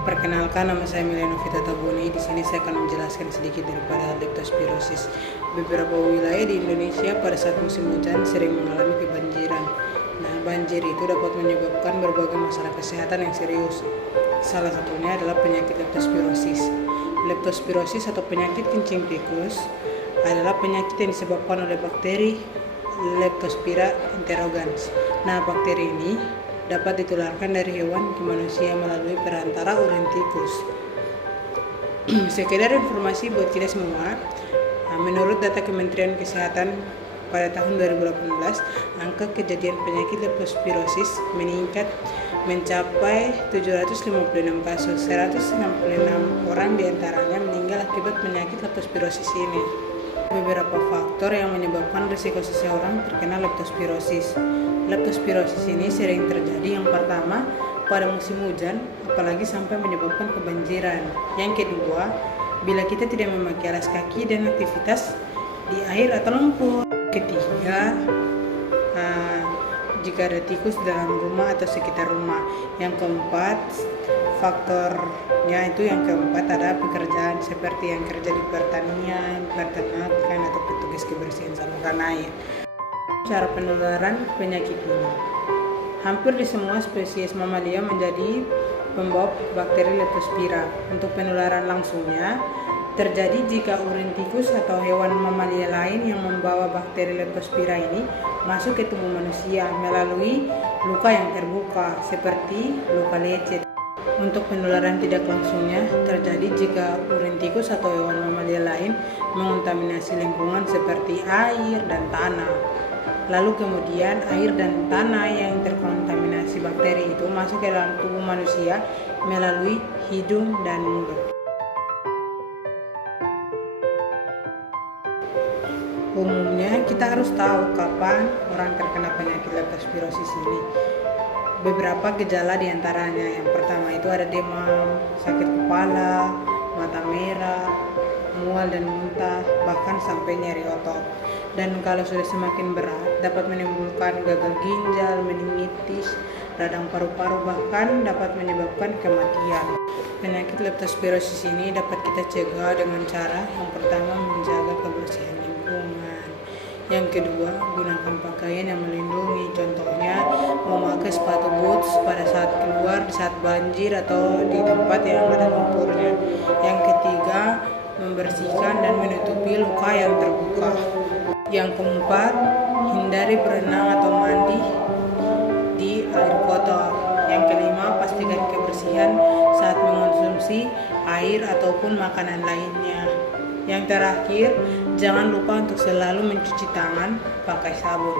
Perkenalkan, nama saya Milena Vita Tabuni. Di sini saya akan menjelaskan sedikit daripada leptospirosis. Beberapa wilayah di Indonesia pada saat musim hujan sering mengalami kebanjiran. Nah, banjir itu dapat menyebabkan berbagai masalah kesehatan yang serius. Salah satunya adalah penyakit leptospirosis. Leptospirosis atau penyakit kencing tikus adalah penyakit yang disebabkan oleh bakteri Leptospira interrogans. Nah, bakteri ini dapat ditularkan dari hewan ke manusia melalui perantara urin tikus. Sekedar informasi buat kita semua, menurut data Kementerian Kesehatan pada tahun 2018, angka kejadian penyakit leptospirosis meningkat mencapai 756 kasus. 166 orang diantaranya meninggal akibat penyakit leptospirosis ini. Beberapa faktor yang menyebabkan risiko seseorang terkena leptospirosis. Leptospirosis ini sering terjadi yang pertama pada musim hujan, apalagi sampai menyebabkan kebanjiran. Yang kedua, bila kita tidak memakai alas kaki dan aktivitas di air atau lumpur. Ketiga, jika ada tikus dalam rumah atau sekitar rumah. Yang keempat, faktornya itu yang keempat ada pekerjaan seperti yang kerja di pertanian, peternakan, atau petugas kebersihan saluran air. Cara penularan penyakit ini, hampir di semua spesies mamalia menjadi pembawa bakteri Leptospira. Untuk penularan langsungnya terjadi jika urin tikus atau hewan mamalia lain yang membawa bakteri Leptospira ini masuk ke tubuh manusia melalui luka yang terbuka seperti luka lecet. Untuk penularan tidak langsungnya terjadi jika urin tikus atau hewan mamalia lain mengontaminasi lingkungan seperti air dan tanah. Lalu kemudian air dan tanah yang terkontaminasi bakteri itu masuk ke dalam tubuh manusia melalui hidung dan mulut. Umumnya kita harus tahu kapan orang terkena penyakit leptospirosis ini. Beberapa gejala diantaranya, yang pertama itu ada demam, sakit kepala, mata merah, mual dan muntah, bahkan sampai nyeri otot. Dan kalau sudah semakin berat dapat menimbulkan gagal ginjal, meningitis, radang paru-paru, bahkan dapat menyebabkan kematian. Penyakit leptospirosis ini dapat kita cegah dengan cara yang pertama menjaga kebersihan lingkungan. Yang kedua, gunakan pakaian yang melindungi, contohnya memakai sepatu boots pada saat keluar di saat banjir atau di tempat yang ada lumpurnya. Yang ketiga, membersihkan dan menutupi luka yang terbuka. Yang keempat, hindari berenang atau mandi di air kotor. Yang kelima, pastikan kebersihan saat mengonsumsi air ataupun makanan lainnya. Yang terakhir, jangan lupa untuk selalu mencuci tangan pakai sabun.